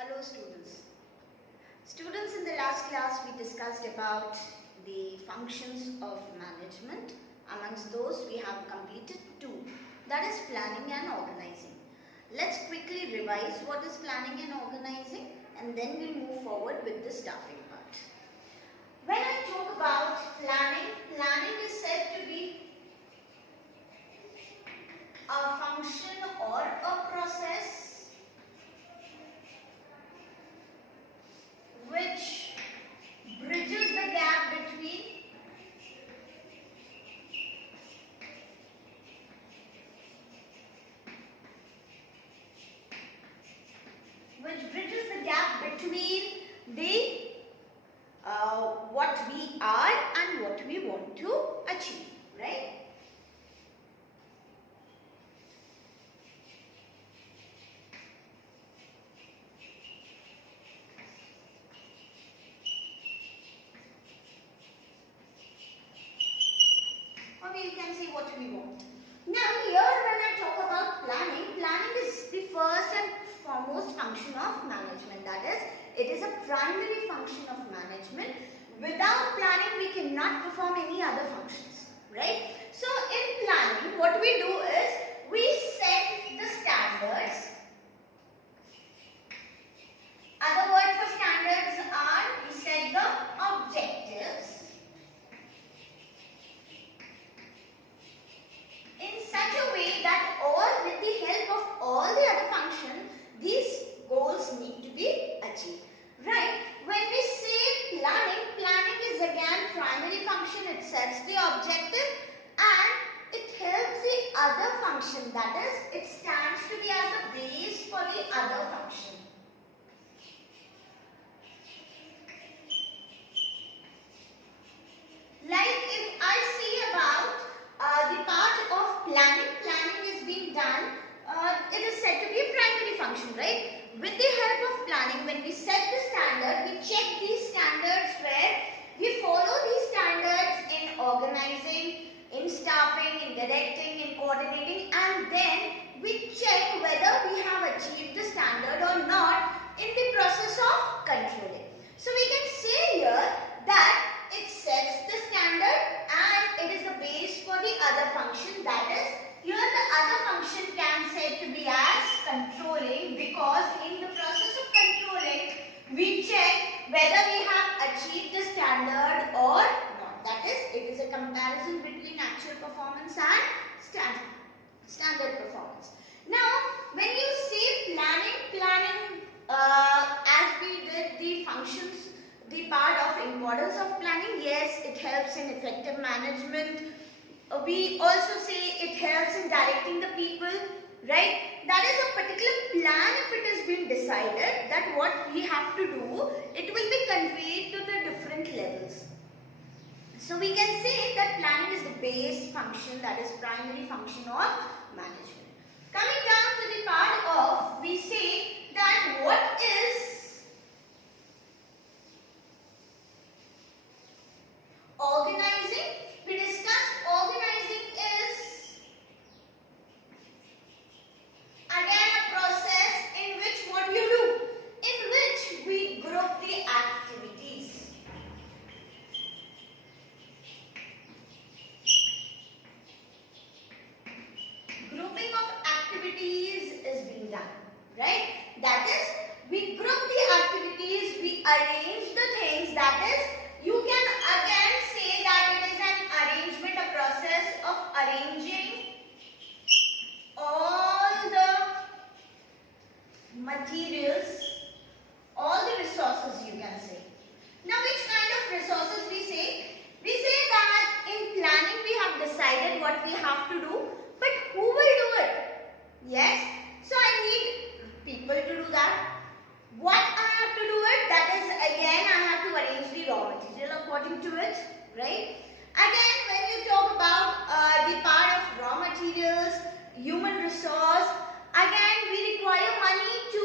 Hello students. Students, in the last class we discussed about the functions of management. Amongst those we have completed two, that is planning and organizing. Let's quickly revise what is planning and organizing and then we'll move forward with the staffing part. When I talk about planning, planning is said to be a function or a process which bridges the gap between the what we are and what we want to achieve, right? Or you can say what we want. Now here when I talk about planning, planning is the first and foremost function of management. That is, it is a primary function of management. Without planning, we cannot perform any other functions, right? So in planning, what we do is we set the standards. Other word for standards are we set the objectives in such a way that with the help of all the other functions, these goals need to be achieved. Right? When we say planning, planning is again primary function. It sets the objective and it helps the other function. That is, it stands to be as a base for the other function. Like if I see about the part of planning, planning is being done. It is said to be a primary function, right? With the help of planning, when we set the standard, we check these standards where we follow these standards in organizing, in staffing, in directing, in coordinating, and then we check whether we have achieved the standard or not in the process of controlling. So we can say here that it sets the standard and it is the base for the other function. That is, here the other function can said to be as controlling, because in the process of controlling we check whether we have achieved the standard or not. That is, it is a comparison between actual performance and standard performance. Now when you say planning, as we did the functions, the part of importance of planning, yes, it helps in effective management. We also say it helps in directing the people, right? That is a particular plan. If it has been decided that what we have to do, it will be conveyed to the different levels. So we can say that planning is the base function, that is primary function of management. Coming down to the part of, we say that what is organizing. We discussed organizing is again a process in which what you do, in which we group the activities. Grouping of activities is being done, right? That is, we group the activities, we arrange the things. That is, you can again say that it is an arrangement, a process of arranging all the materials, all the resources, you can say. Now which kind of resources we say? We say that in planning we have decided what we have to do, but who will do it? Yes, so I need people to do that. What I have to do it, that is again I have to arrange the raw material according to it, right? Again, when you talk about the part of raw materials, human resource, again we require money to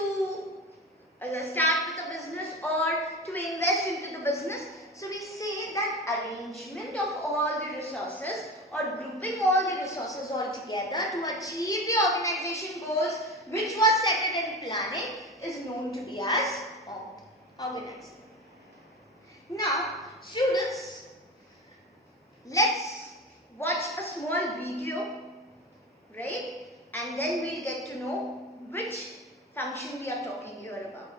start with a business or to invest into the business. So we say that arrangement of all the resources or grouping all the resources all together to achieve the organization goals which was set in planning is known known to be as organizer. Now, students, let's watch a small video, right? And then we'll get to know which function we are talking here about.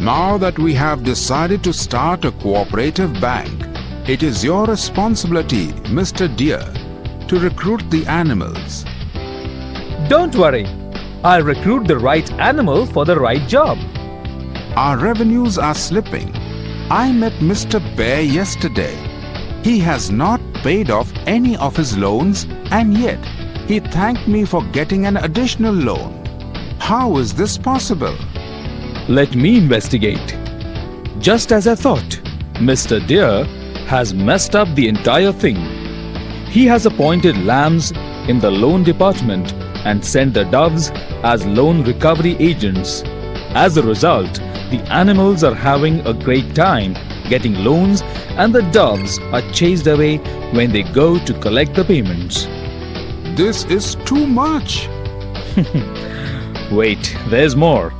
Now that we have decided to start a cooperative bank, it is your responsibility, Mr. Deer, to recruit the animals. Don't worry, I'll recruit the right animal for the right job. Our revenues are slipping. I met Mr. Bear yesterday. He has not paid off any of his loans, and yet he thanked me for getting an additional loan. How is this possible? Let me investigate. Just as I thought, Mr. Deer has messed up the entire thing. He has appointed lambs in the loan department and sent the doves as loan recovery agents. As a result, the animals are having a great time getting loans, and the doves are chased away when they go to collect the payments. This is too much. Wait, there's more.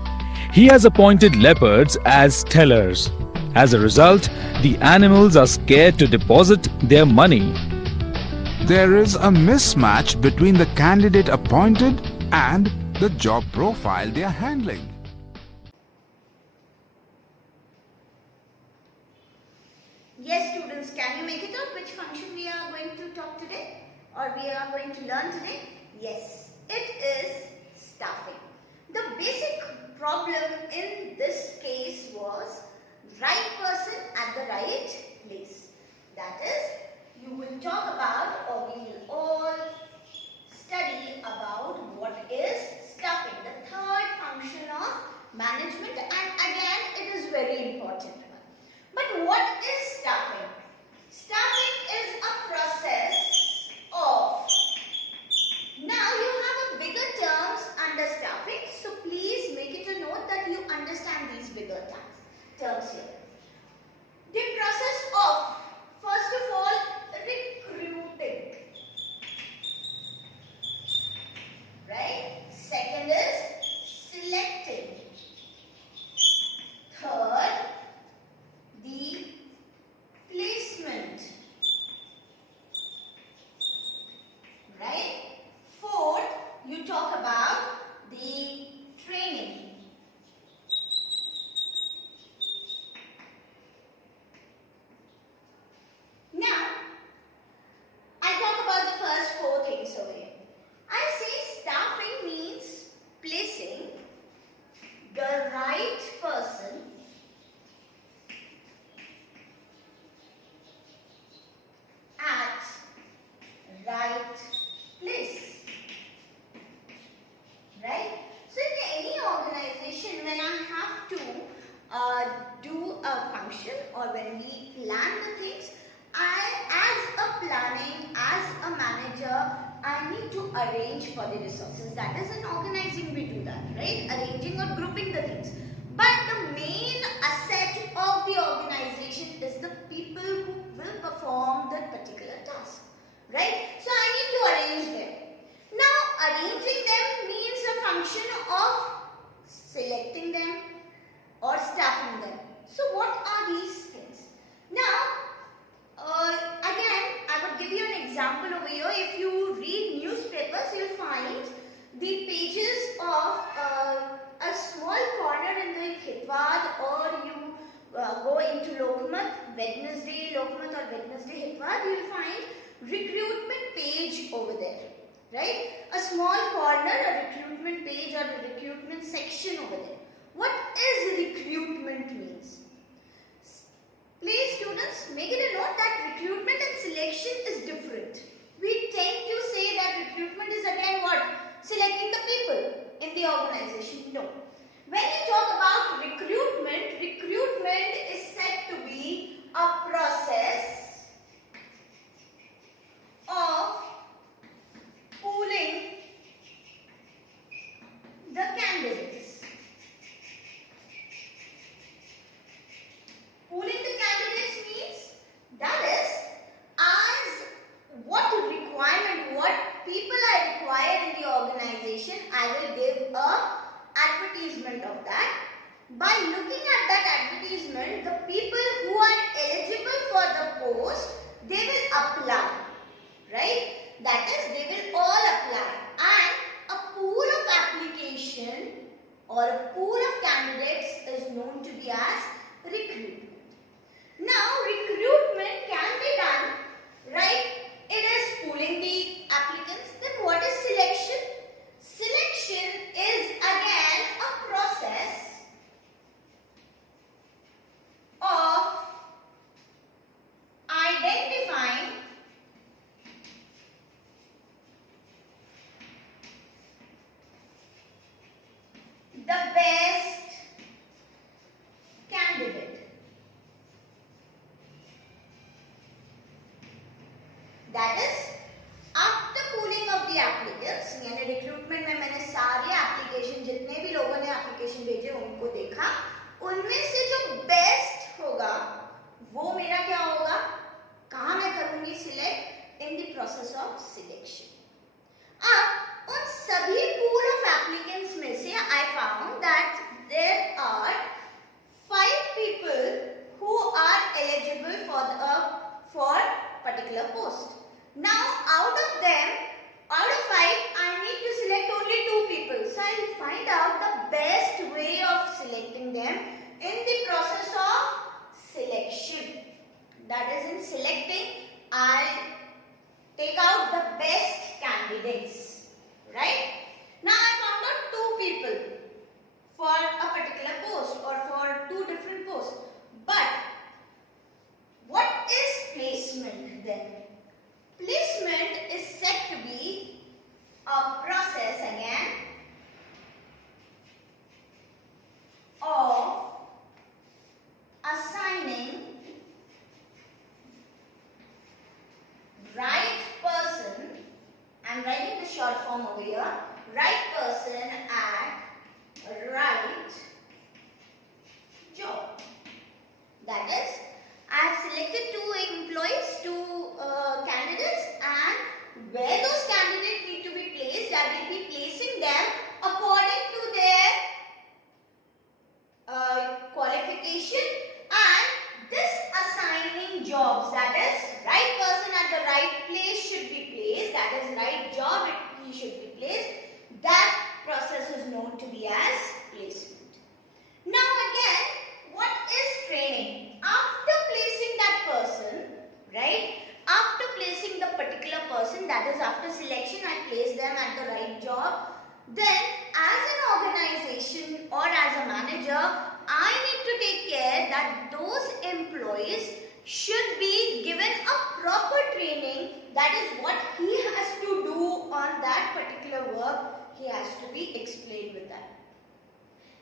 He has appointed leopards as tellers. As a result, the animals are scared to deposit their money. There is a mismatch between the candidate appointed and the job profile they are handling. Yes, students, can you make it out which function we are going to talk today or we are going to learn today? Yes, it is staffing. The basic problem in this case was right person at the right place. That is, you will talk about, or we will all study about what is staffing, the third function of management, and again it is very important one. But what is staffing? Staffing is a process of, now you have a bigger terms under staffing, so please make it a note that you understand these bigger terms here. The process of, first of all, recruiting, right? Second is selecting. Third, the placement, right? Fourth, you talk about the training. Now, I talk about the first four things over here. I say staffing means placing the right person at right place. Right? So in any organization, when I have to do a function or when we plan the things, as a planning, as a manager, I need to arrange for the resources. That is in organizing we do that, right? Arranging or grouping the things. But the main asset of the organization is the people who will perform that particular task, right? So I need to arrange them. Now arranging them means a function of selecting them or staffing them. So what are these things? Now again, I would give you an example over here. If you read newspapers, you'll find the pages of a small corner in the Hitwad, or you go into Lokmat, Wednesday Lokmat or Wednesday Hitwad, you'll find recruitment page over there, right? A small corner, a recruitment page or a recruitment section over there. What is recruitment means? Please students, make it a note that recruitment and selection is different. We tend to say that recruitment is again what? Selecting the people in the organization. No. When you talk about recruitment, recruitment is said to be a process of pooling the candidates. Pooling the candidates means that is as what requirement, what advertisement of that. By looking at that advertisement, the people who are eligible for the post, they will apply, right? That is, they will all apply, and a pool of application or a pool of candidates is known to be as recruitment. Now, recruitment can be done, right? It is pooling the applicants. Then what is selection? Selection is again a process of identifying the best candidate. That is, after pooling of the applicants, यानी recruitment में मैंने सारे application, जितने भी लोगों ने application भेजे उनको देखा, उनमें से जो बेस्ट होगा वो मेरा क्या होगा, कहाँ मैं करूँगी select? In the process of selection. अब उन सभी पूल ऑफ एप्लीकेंट्स में से I found that there are 5 people who are eligible for particular post. Now out of 5, I need to select only 2 people. So I will find out the best way of selecting them in the process of selection. That is, in selecting, I'll take out the best candidates. Right? Now I found out 2 people for a particular post or for 2 different posts. But what is placement then? Placement is said to be a process again of assigning right person, I'm writing the short form over here, right person at right job. That is, I have selected 2 employees, 2 candidates, and where those candidates need to be placed, I will be placing them according to their qualification, and this assigning jobs, that is, right person at the right place should be placed, that is, right job he should be placed, that process is known to be as placement. Now again, what is training? After placing that person, right, after placing the particular person, that is after selection, I place them at the right job, then as an organization or as a manager, I need to take care that those employees should be given a proper training, that is what he has to do on that particular work, he has to be explained with that.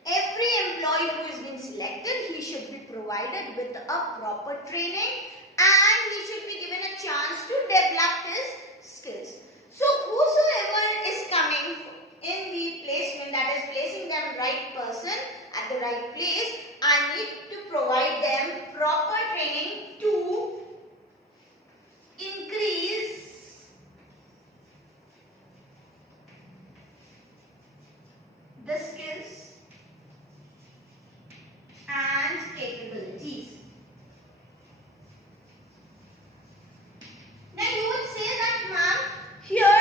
Every employee who has been selected, he should be provided with a proper training and he should be given a chance to develop his skills. So whosoever is coming in the placement, that is placing them right person at the right place, I need to provide them proper training to increase the skills and capabilities. Now you would say that, ma'am, here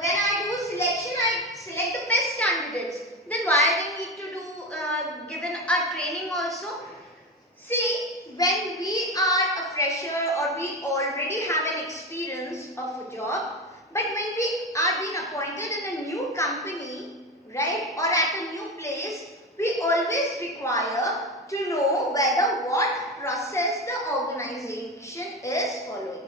when I do selection, I select the best candidates. Then why they need to do given a training also? See, when we are a fresher or we already have an experience of a job, but when we are being appointed in a new company, right, or at a new place, we always require to know whether what process the organization is following.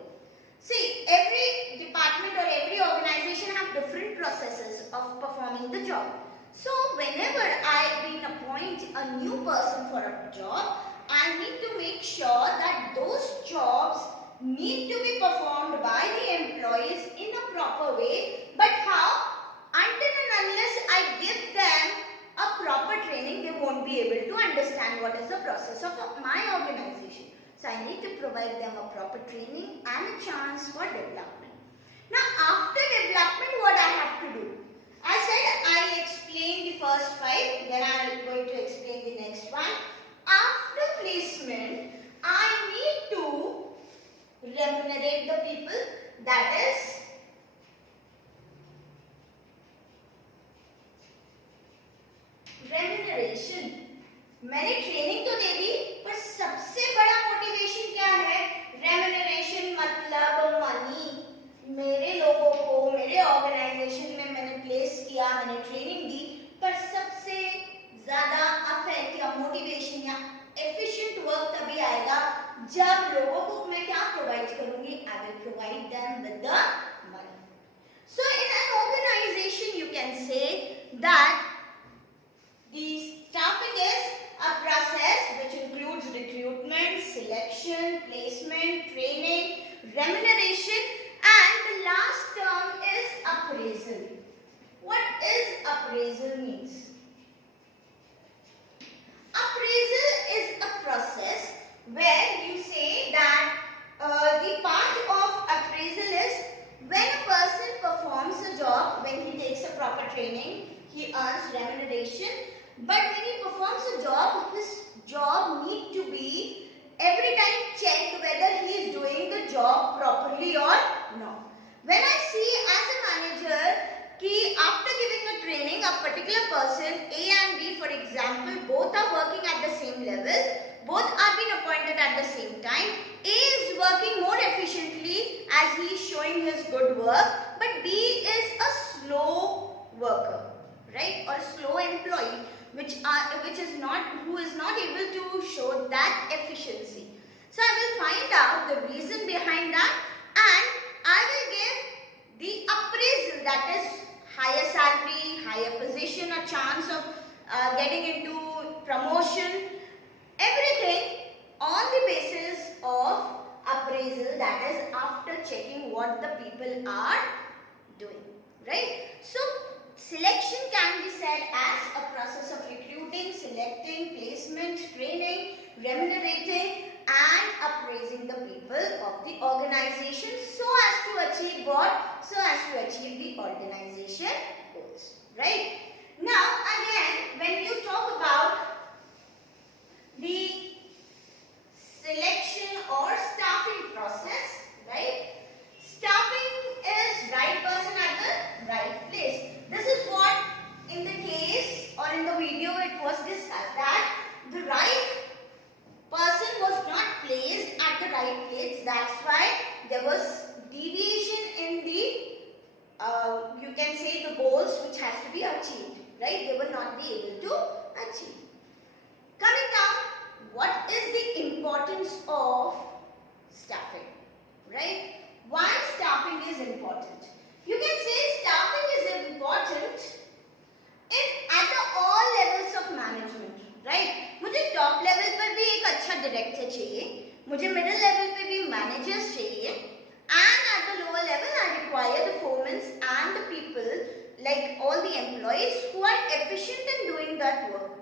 See, every department or every organization have different processes of performing the job. So, whenever I been appoint a new person for a job, I need to make sure that those jobs need to be performed by the employees in a proper way. But how? Until and unless I give them a proper training, they won't be able to understand what is the process of my organization. So I need to provide them a proper training and a chance for development. Now after development, what I have to do? I said I'll explain the first 5, then I'm going to explain the next one. After placement, I need to remunerate the people, that is remuneration. मैंने training तो दे दी, पर सबसे बड़ा motivation क्या है? Remuneration मतलब money. मेरे लोगों को मेरे ऑर्गेनाइजेशन में मैंने प्लेस किया, मैंने ट्रेनिंग दी, पर सबसे ज्यादा अफेक्ट या मोटिवेशन या एफिशिएंट वर्क तभी आएगा जब लोगों को मैं क्या प्रोवाइड करूंगी? I will provide them with the money. So in an organization you can say that the staffing is a process which includes recruitment, selection, placement, training, remuneration, and the last term is appraisal. What is appraisal means? Appraisal is a process where you say that the part of appraisal is when a person performs a job, when he takes a proper training, he earns remuneration. But when he performs a job, his job need to be every time checked whether he is doing the job properly or not. When I see as a manager कि after giving a training, a particular person A and B, for example, both are working at the same level, both are being appointed at the same time. A is working more efficiently as he is showing his good work, but B is a slow worker, right, or slow employee, who is not able to show that efficiency. So I will find out the reason behind that, and I will give the appraisal, that is higher salary, higher position, a chance of getting into promotion, everything on the basis of appraisal, that is after checking what the people are doing, right? So selection can be said as a process of recruiting, selecting, placement, training, remunerating and appraising the people of the organization so as to achieve what? So as to achieve the organization goals, right? Now again, when you talk about the selection or staffing process, right? Staffing is right person at the right place. This is what in the case or in the video it was discussed, that the right person was not placed at the right place. That's why there was deviation in the you can say the goals which has to be achieved, right? They will not be able to achieve. Coming down, what is the importance of staffing, right? Why staffing is important? You can say staffing is important at all levels of management, right? मुझे top level पर भी एक अच्छा director चाहिए, मुझे middle level पे भी managers चाहिए, and at the lower level I require the foremen and the people, like all the employees who are efficient in doing that work.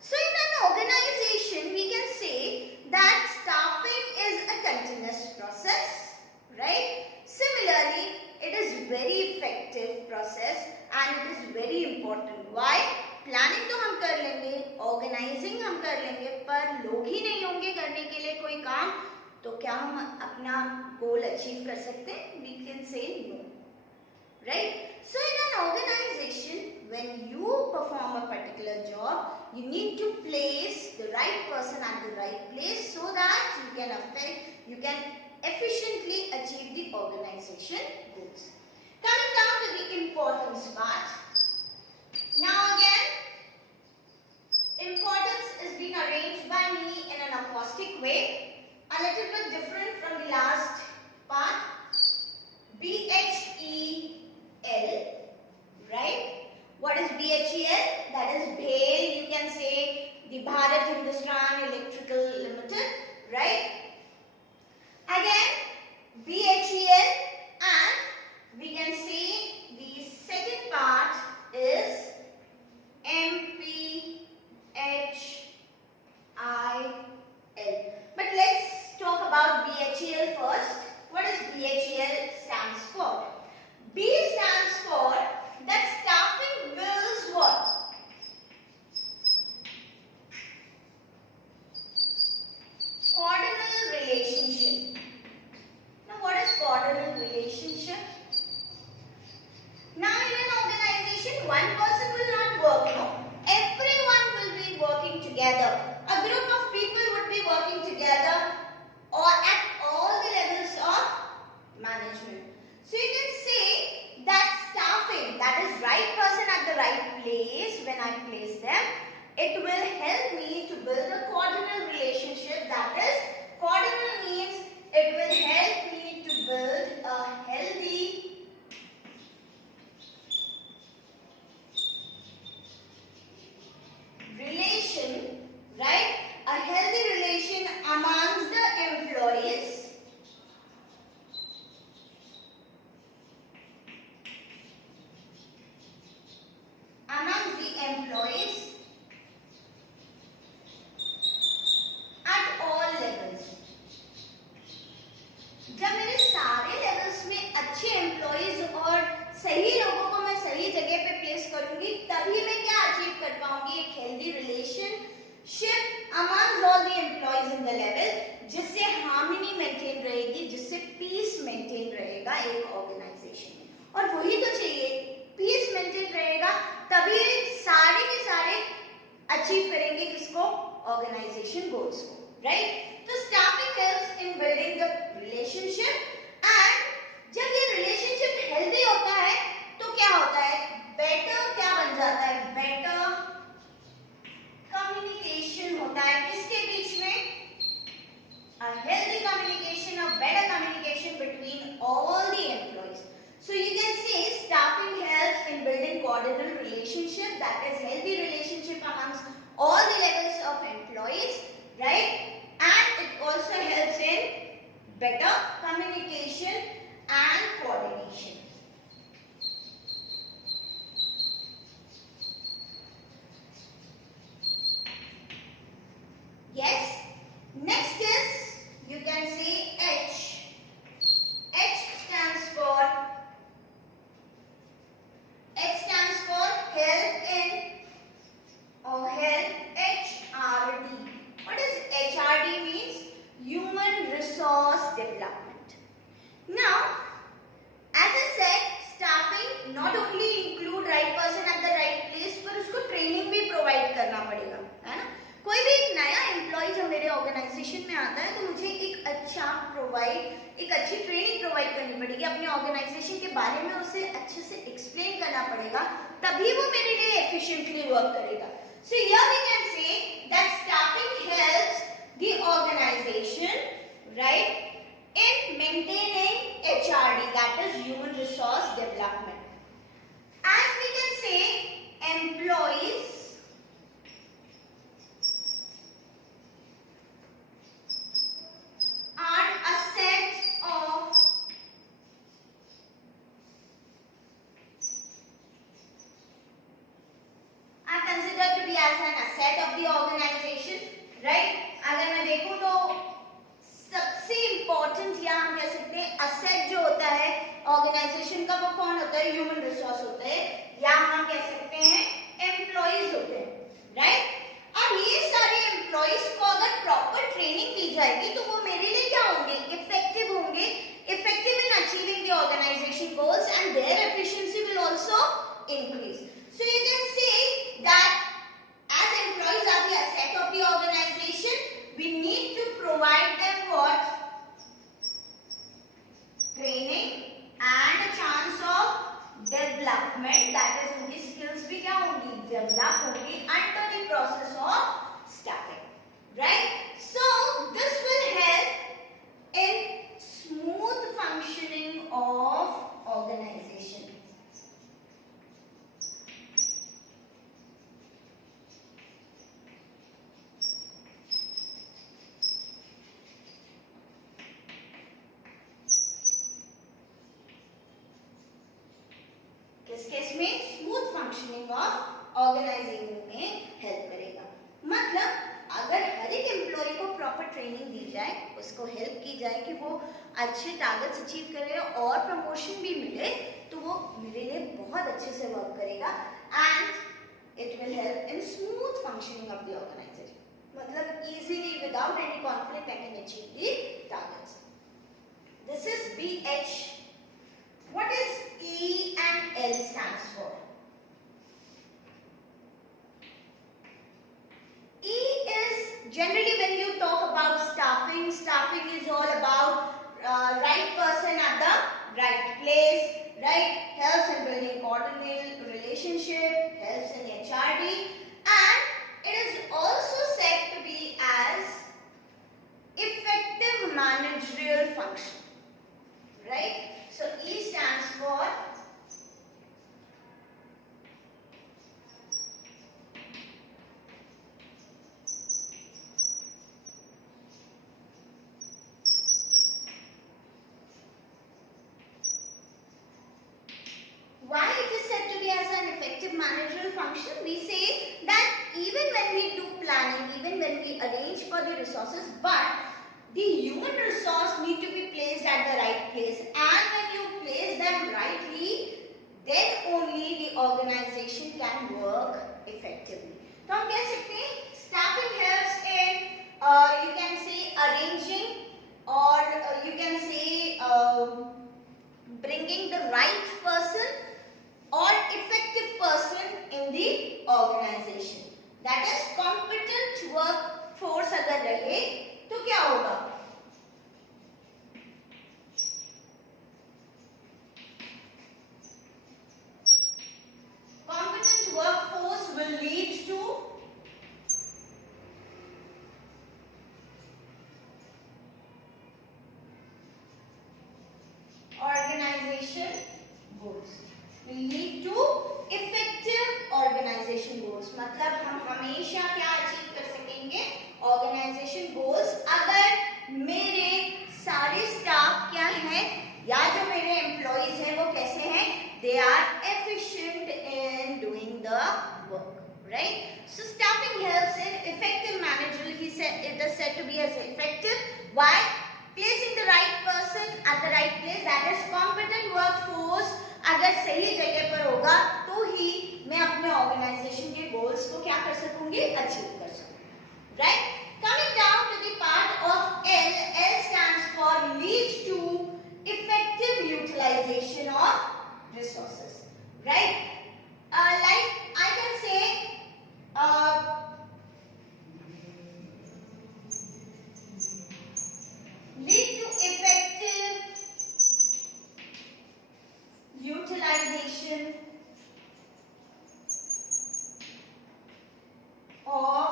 So in an organization we can say that staffing is a continuous process, right? Similarly, it is very effective process and it is very important. Why? Planning तो हम कर लेंगे, organizing हम कर लेंगे, पर लोग ही नहीं होंगे करने के लिए कोई काम, तो क्या हम अपना goal achieve कर सकते हैं? We can say no, right? So in an organization, when you perform a particular job, you need to place the right person at the right place so that you can efficiently achieve the organization goals. Coming down to the importance part. Now again, importance is being arranged by me in an acoustic way, a little bit different from the last part. BHEL, right? What is BHEL? That is BHEL, you can say the Bharat Hindustan Electrical Limited, right? Again, BHEL, and we can see the second part is MPHIL. But let's talk about BHEL first. What does BHEL stands for? B stands for that staffing जब मेरे सारे levels में अच्छे employees और सही लोगों को मैं सही जगह पे प्लेस करूंगी, तभी मैं क्या अचीव कर पाऊंगी, एक healthy relationship among all the employees in the level, जिससे हार्मनी मेंटेन रहेगी, जिससे पीस मेंटेन रहेगा एक ऑर्गेनाइजेशन में। और वही तो चाहिए, पीस मेंटेन रहेगा तभी सारे के सारे अचीव करेंगे किसको, ऑर्गेनाइजेशन गोल्स को, राइट। तो staffing helps in building the relationship, and जब ये रिलेशनशिप हेल्दी होता है तो क्या होता है, बेटर क्या बन जाता है, बेटर कम्युनिकेशन होता है किसके बीच में, a healthy communication, a better communication between all the employees. So you can say staffing helps in building coordinate relationship, that is healthy relationship amongst all the levels of employees, right? And it also helps in better communication and coordination. Yes. Next is, you can say H. H stands for help in, or help, HRD. What does HRD means? Human Resource Development. Now, as I said, staffing not only include right person at the right place, पर उसको training भी provide करना पड़ेगा, है ना। कोई भी एक नया एम्प्लॉय जब मेरे ऑर्गेनाइजेशन में आता है तो मुझे एक अच्छी ट्रेनिंग प्रोवाइड करनी पड़ेगी, अपने ऑर्गेनाइजेशन के बारे में उसे अच्छे से एक्सप्लेन करना पड़ेगा, तभी वो मेरे लिए एफिशिएंटली वर्क करेगा। So here we can say that staffing helps the organization, right, in maintaining HRD, that is human resource development. As we can say employees are a set of are considered to be as an asset of the organization, right? अगर मैं देखूं तो सबसे important या हम कह सकते हैं asset जो होता है ऑर्गेनाइजेशन का, वो कौन होता है, ह्यूमन रिसोर्स होता है, या हम कह सकते हैं एम्प्लॉइज होते हैं, राइट। अब ये सारे एम्प्लॉइज को अगर प्रॉपर ट्रेनिंग दी जाएगी तो वो मेरे लिए क्या होंगे, इफेक्टिव होंगे, effective in achieving the organization goals, and their efficiency will also increase. So you can say that as employees are the asset of the organization, we need to provide them what, training and a chance of development, that is उनकी skills भी क्या होंगी, develop होंगी under the process of staffing, right? So this will help in smooth functioning of organization. किस case में, smooth functioning of organising में help करेगा। मतलब अगर हर एक एम्प्लॉय को प्रॉपर ट्रेनिंग दी जाए, उसको हेल्प की जाए कि वो अच्छे टारगेट्स अचीव करे और प्रमोशन भी मिले, तो वो मेरे लिए बहुत अच्छे से वर्क करेगा, and it will help in smooth functioning of the organisation. मतलब easily without any conflict I can achieve the targets. This is BH. What is E and L stands for? E is generally when you talk about staffing, staffing is all about right person at the right place, right? Helps in building coordinate relationship, helps in HRD, and it is also said to be as effective managerial function, right? So E stands for why it is said to be as an effective managerial function. We say that even when we do planning, even when we arrange for the resources, but the human resource need to be placed at bringing the right person or effective person in the organization. That is competent workforce अगर रहे तो क्या होगा? Competent workforce will lead to organization goals. Will lead to effective organization goals. मतलब हम हमेशा क्या achieve कर सकेंगे? Organization goals अगर मेरे सारे स्टाफ क्या हैं या जो मेरे एम्प्लॉइज हैं वो कैसे हैं? They are efficient in doing the work, right? So staffing helps in effective managerial. He said it is said to be as effective. Why? Placing the right person at the right place, that is competent workforce अगर सही जगह पर होगा तो ही मैं अपने organisation के goals को क्या कर सकूंगी? अचीव कर सकूंगी, right? Coming down to the part of L, L stands for lead to effective utilization of resources, right? Like I can say lead to effective utilization of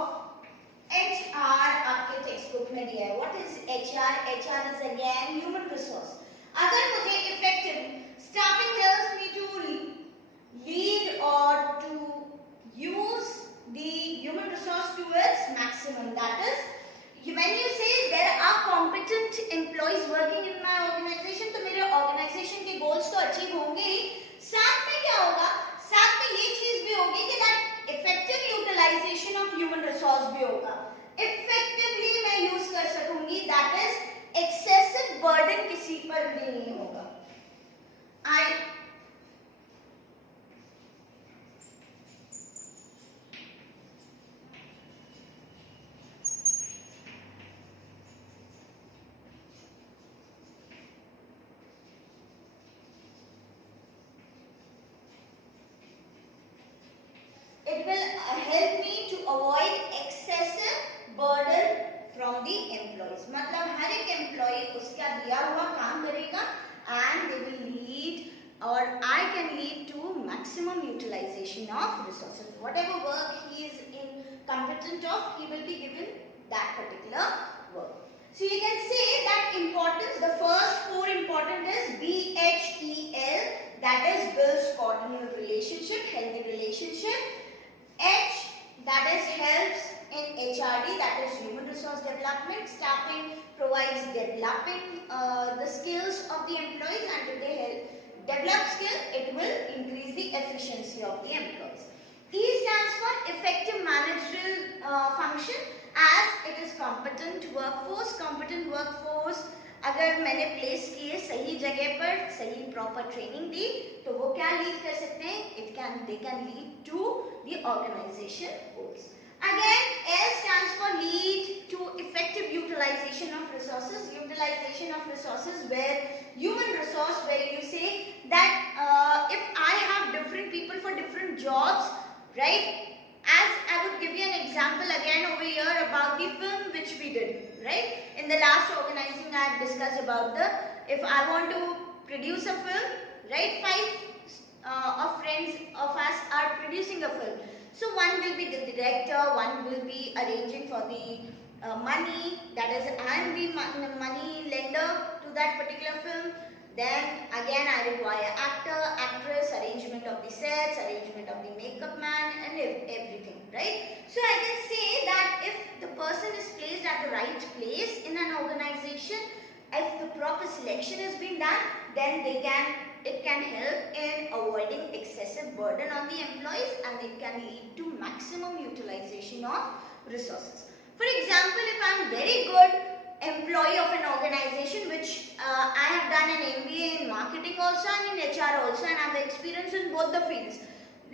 HR. आपके text book में दिया है. What is HR? HR is again human resource. अगर मुझे effective staffing helps me to lead or to use the human resource to its maximum. That is, when you say there are competent employees working in my organization, तो मेरे organization के goals तो achieve होंगे ही. साथ में क्या होगा? साथ में ये चीज भी होगी कि that effective utilization of human resource भी होगा. Effectively मैं use कर सकूंगी. That is, excessive burden किसी पर भी नहीं होगा. It will help me to avoid excessive burden from the employees. मतलब हर एक employee उसका दिया हुआ काम करेगा and they will lead or I can lead to maximum utilization of resources. Whatever work he is competent of, he will be given that particular work. So you can say that importance, the first 4 important is BHEL, that is builds coordinated relationship, healthy relationship. H, that is helps in HRD, that is human resource development. Staffing provides developing the skills of the employees, and if they help develop skill, it will increase the efficiency of the employees. E stands for effective managerial function, as it is competent workforce. Competent workforce अगर मैंने place किए सही जगह पर, सही proper training दी, तो वो क्या लीड कर सकते हैं? They can lead to the organization goals. Again, L stands for lead to effective utilization of resources. Utilization of resources, where human resource, where you say that if I have different people for different jobs, right? As I would give you an example again over here about the film which we did, right? In the last organizing, I have discussed about if I want to produce a film, right? 5 of friends of us are producing a film. So one will be the director, one will be arranging for the money, that is I am the money lender to that particular film. Then again I require actor, actress, arrangement of the sets, arrangement of the makeup man and everything, right? So I can say that if the person is placed at the right place in an organization, if the proper selection has been done, then it can help in avoiding excessive burden on the employees, and it can lead to maximum utilization of resources. For example, if I am very good employee of an organization, which I have done an MBA in marketing also and in HR also, and I have experience in both the fields.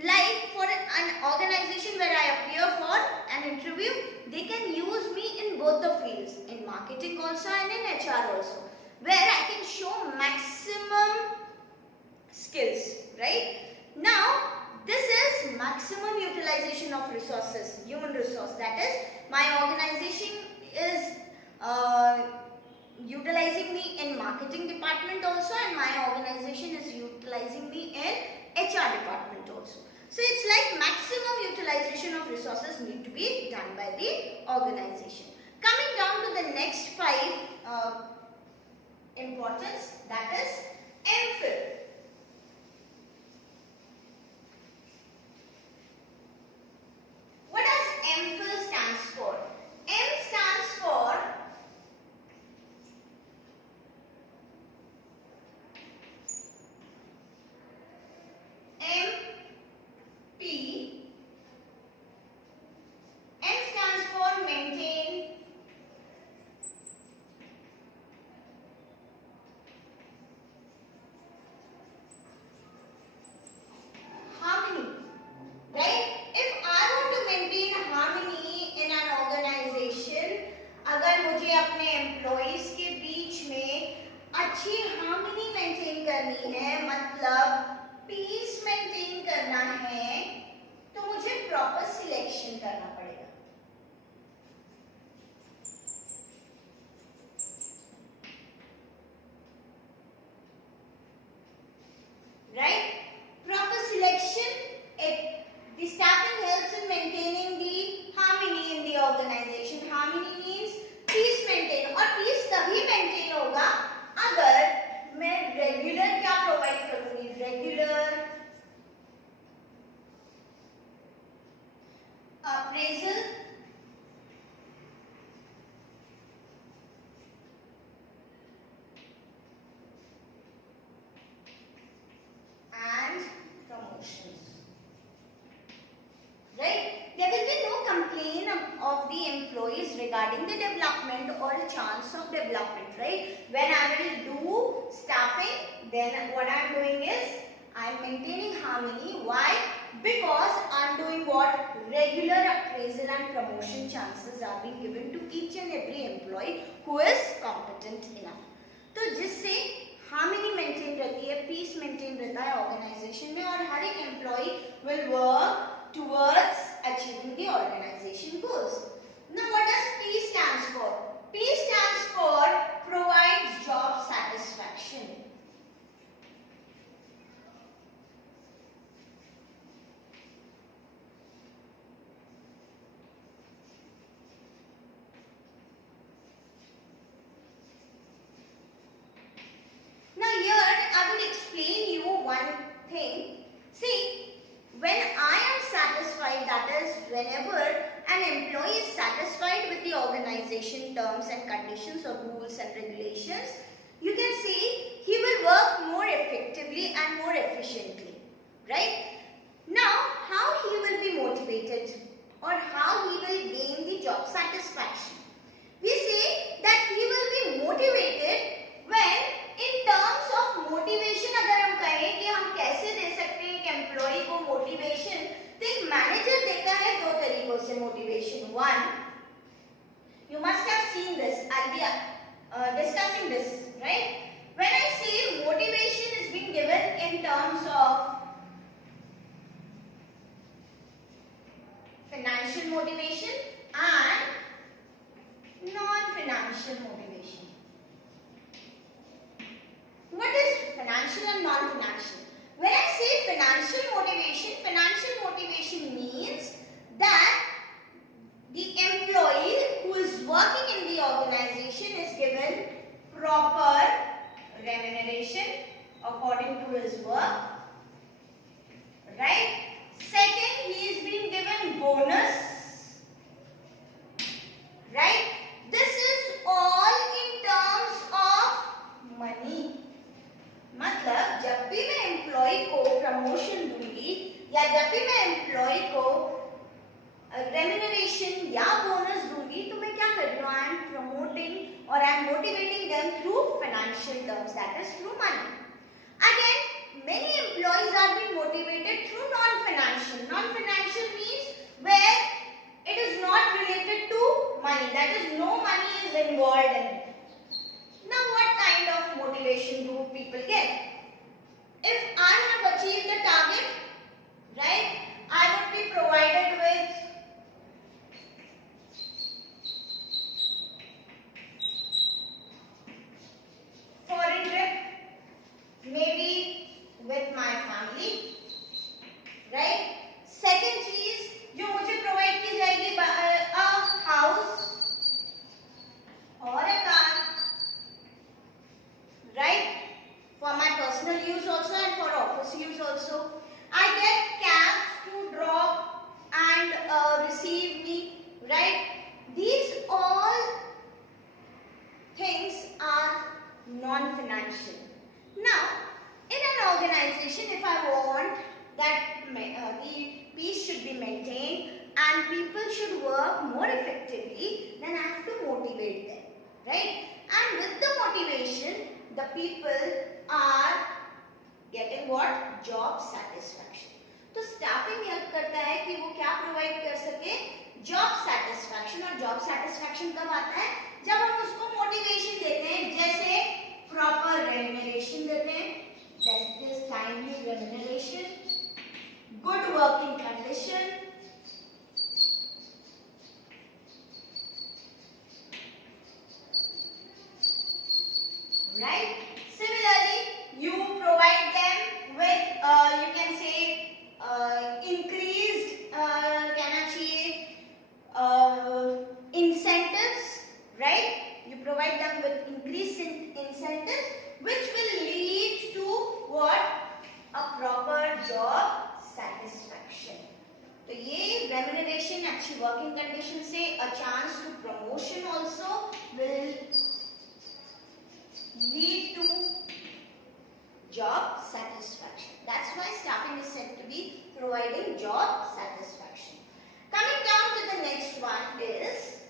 Like for an organization where I appear for an interview, they can use me in both the fields, in marketing also and in HR also, where I can show maximum marketing department also, and my organization is utilizing me in HR department also. So it's like maximum utilization of resources need to be done by the organization. Coming down to the next 5 importance, that is MPhil. What does MPhil stands for? M stands for maintain, harmony, right? If I want to maintain harmony in an organization, अगर मुझे अपने employees के बीच में अच्छी harmony maintain करनी है, मतलब peace maintain करना है, तो मुझे proper selection करना पड़ेगा. Right? Proper selection, the staffing helps in maintaining the harmony in the organization. Harmony means peace maintain, और peace तभी maintain होगा अगर मैं regular क्या provide करूँगी? Regular appraisal and promotions. Right? There will be no complaint of the employees regarding the development or chance of development. Right? When I will do staffing, then what I am doing is I am maintaining harmony. Why? Because I am doing what? Regular appraisal and promotion chances are being given to each and every employee who is competent enough. तो जिससे harmony maintain रहती है, peace maintain रहता है organisation में, और हर एक employee will work towards achieving the organization goals. Now what does P stands for? P stands for provides job satisfaction. Now here I will explain you one thing. See, when I am satisfied, that is whenever an employee is satisfied with the organization terms and conditions or rules and regulations, you can see he will work more effectively and more efficiently, right? Now, how he will be motivated or how he will gain the job satisfaction? We say that he will be motivated when in terms of motivation, अगर हम कहें कि हम कैसे दे सकते हैं एक employ को मोटिवेशन, तो एक मैनेजर देता है 2 तरीकों से motivation. One, you must have seen this. I'll be discussing this, right? When I say motivation is being given in terms of financial motivation and non-financial motivation. What is financial and non-financial? When I say financial motivation means that the employee who is working in the organization is given proper remuneration according to his work, right? Second, he is being given bonus, right? This is all in terms of money. मतलब जब भी मैं employ को promotion दूंगी या जब भी मैं एम्प्लॉय को रेम्यूनरेशन या बोनस दूंगी, तो मैं क्या कर रही हूँ? आई एम प्रमोटिंग और I am motivating them through financial terms, that is through money. Again many employees are being motivated through non-financial. Non-financial means where it is not related to money, that is no money is involved in it. Now what kind of motivation do people get? If I have achieved the target, right, I would be provided with for personal use also and for office use also. I get cabs to drop and receive me, right? These all things are non-financial. Now, in an organization, if I want that the peace should be maintained and people should work more effectively, then I have to motivate them, right? And with the motivation, the people are getting what? Job satisfaction. तो staffing help करता है कि वो क्या provide कर सके? Job satisfaction. और job satisfaction कब आता है? जब हम उसको motivation देते हैं, जैसे proper remuneration देते हैं, that is timely remuneration, good working condition, right? Similarly, you provide them with, you can say, increased, incentives, right? You provide them with increased incentives, which will lead to what? A proper job satisfaction. तो ये remuneration, अच्छी working condition से a chance to promotion also will lead to job satisfaction. That's why staffing is said to be providing job satisfaction. Coming down to the next one is,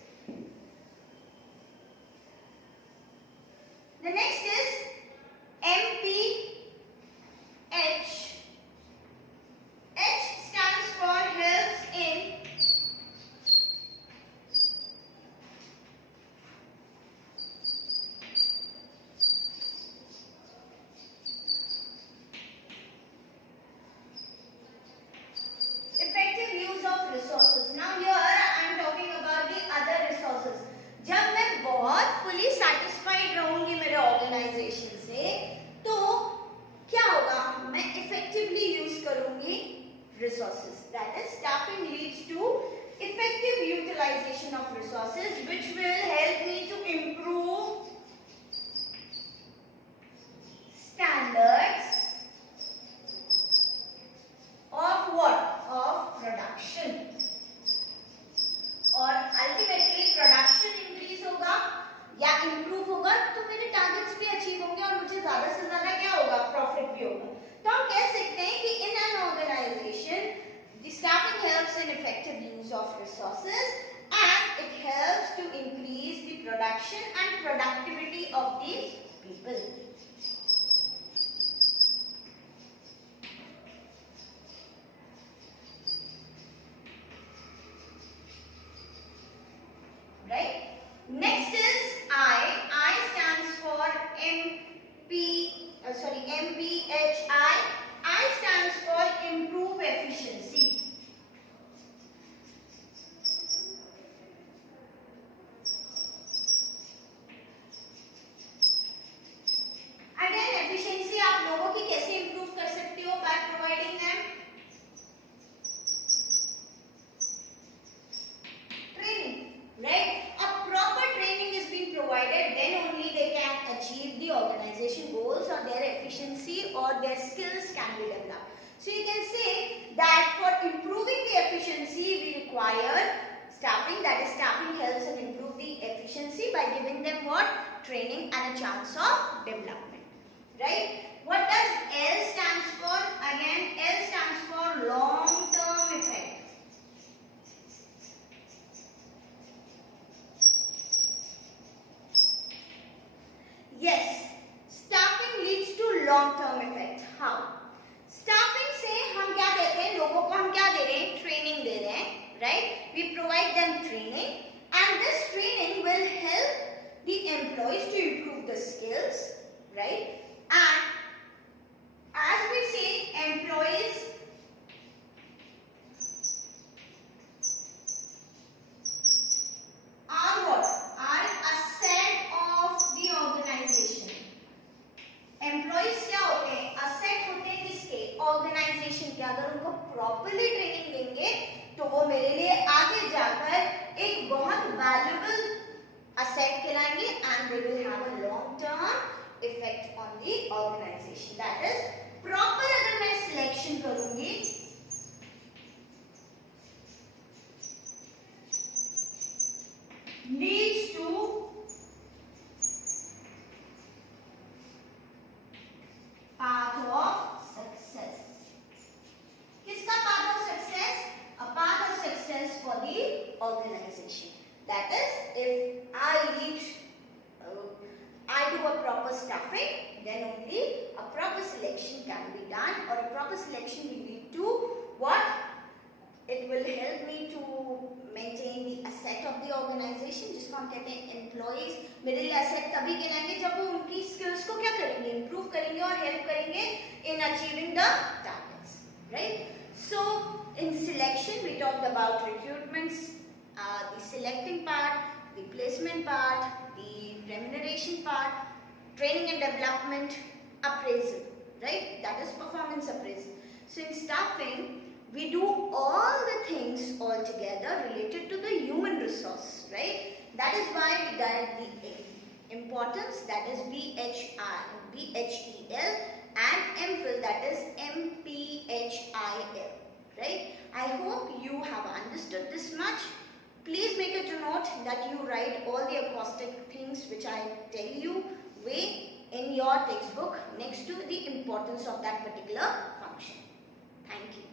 the next is MPH. H stands for helps in effective use of resources. Now here I am talking about the other resources. जब मैं बहुत fully satisfied रहूंगी मेरे organization से, तो क्या होगा? मैं effectively use करूंगी resources. That is, staffing leads to effective utilization of resources, which will help me to improve standards of what? Of production. और ultimately production increase होगा या improve होगा, तो मेरे targets भी achieve होंगे और मुझे ज़्यादा से ज़्यादा क्या होगा? Profit भी होगा. तो हम कह सकते हैं कि in an organization, the staffing helps in effective use of resources and it helps to increase the production and productivity of the people. Right? Next is I. I stands for MPHI. I stands for improve efficiency. Again, efficiency आप लोगों की कैसे improve कर सकते हो? By providing them training, right? A proper training is being provided, then only they can achieve the organization goals or their efficiency or their skills can be developed. So you can say that for improving the efficiency, we require staffing. That is, staffing helps and improve the efficiency by giving them what? Training and a chance of development, right? What does L stands for? Again, L stands for long-term effect. Yes, staffing leads to long-term effect. How? Staffing से हम क्या कहते हैं? लोगों को हम क्या दे रहे हैं? Training दे रहे हैं, right? We provide them training, and this training will help the employees to improve the skills, right? And as we say, employees are what? Are asset of the organization. Employees क्या होते हैं? Asset होते हैं किसके? Organization के. अगर उनको properly training देंगे, तो वो मेरे लिए आगे जाकर एक बहुत valuable asset कहलाएंगे and they will have a long term effect on the organization. That is, proper अगर मैं selection करूँगी, leads to path of success. किसका path of success? A path of success for the organization. That is, if I do a proper staffing, then only a proper selection can be done, or a proper selection will lead to what? It will help me to maintain the asset of the organization, जिसको हम कहते हैं employees. मेरे लिए asset तभी गिनाएंगे जब वो उनकी skills को क्या करेंगे? Improve करेंगे और help करेंगे in achieving the targets, right? So in selection we talked about recruitments, the selecting part, the placement part, the remuneration part, training and development, appraisal, right? That is performance appraisal. So in staffing, we do all the things all together related to the human resource, right? That is why we got the importance, that is BHEL, and MPhil, that is MPHIL, right? I hope you have understood this much. Please make it a note that you write all the acoustic things which I tell you in your textbook next to the importance of that particular function. Thank you.